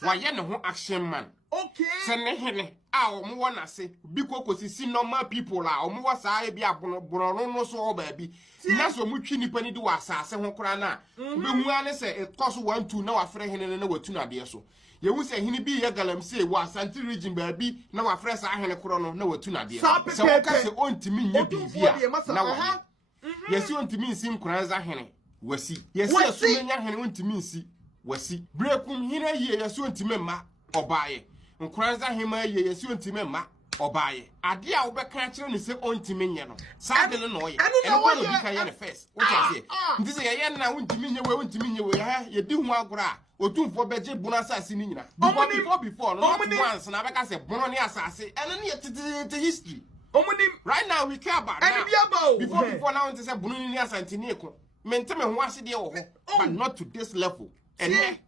Why no ho action man? Okay. Asantehene a omo wona se bi kokosisi normal people a omo wasa e bi abono no so oba bi na so mu twi nipa ni di wasase ho kora na behu ane se ekoso 1 2 na wafre hene na watu na de so ye hu se hene bi ye galamsey wa Asante region ba bi na wafre sa hene koro no na watu na de so woka se ontimi nya bibia na wa yesi ontimi nsi nkranza hene wasi yesi asumenya hene ontimi nsi wasi brekum hene ye yesi ontimi ma obaye nkranza hema ye yesi ontime ma obaye ade a wobeka kire ne se ontime nye no sade no oye eno ko bi ka ye ne first what I say nti se ye na ontime nye we ha ye di hu agora Otumfuo beje bunu asase ni nyina before no not once na beka se bunu ne asase eno ne tete history right now we care about before now nti se bunu ni Asantehene ko menteme ho ase de wo ho but not to this level ene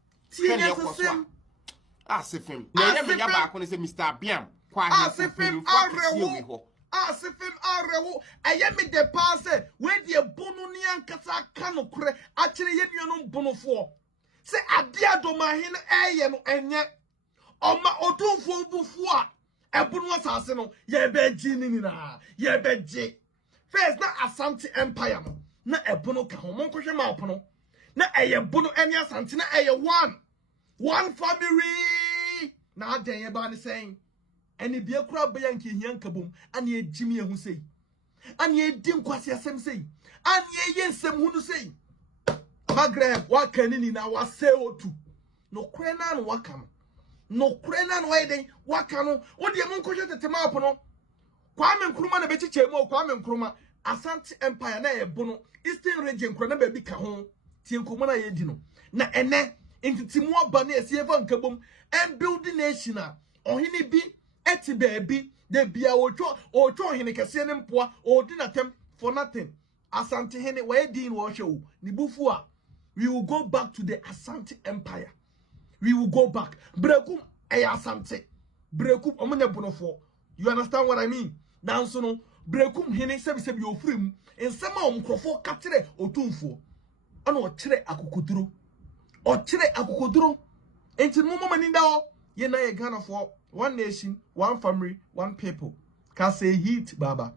Asifim. Na me ya ba ko ne se Mr. Biam. Asifim arewo. Asifim arewo. Eye me de passe we de bonu ni ankasa ka no kure a kire ye nuanom bonofo. Se ade adoma hen eye no enye. Oma Otumfuo bufu a ebunu asase no ye beji ni na. Ye beji. First na Asante Empire no. Na ebunu ka ho mon kohwe ma opono. Na eye bunu ene Asante na eye one family. Na adan ye ba ne saying ene bia kura ba yanke hian kabom ane ejimi ehu sei ane edi nkwase asem sei ane ye nsem hu no sei magreb waka ni na wase otu no kure na no waka no kure na no yeden waka no wo de mon kohwe tetema apono Kwame Nkrumah na bechiche mu Kwame Nkrumah Asante Empire na ebo no Eastern region kura na ba bi ka ho tie nkomo na ye di no na ene intitimu aba na esiefa nkabom and building nation a ohene bi eti baabi de bia otwo ohene kese ne mpoa odi na tem for nothing Asantehene we din wo hwe ni bufu a we will go back to the Asante Empire. We will go back. Brekum Asante. Brekum omonye bonofo. You understand what I mean? Now so no brekum hene sebi ofrim ensema omkrofo katere Otumfuo ana o kire akukuduro. O kire akukuduro. Enti mo mama ninda o ye na ye Ghana for one nation, one family, one people. Can say heat baba.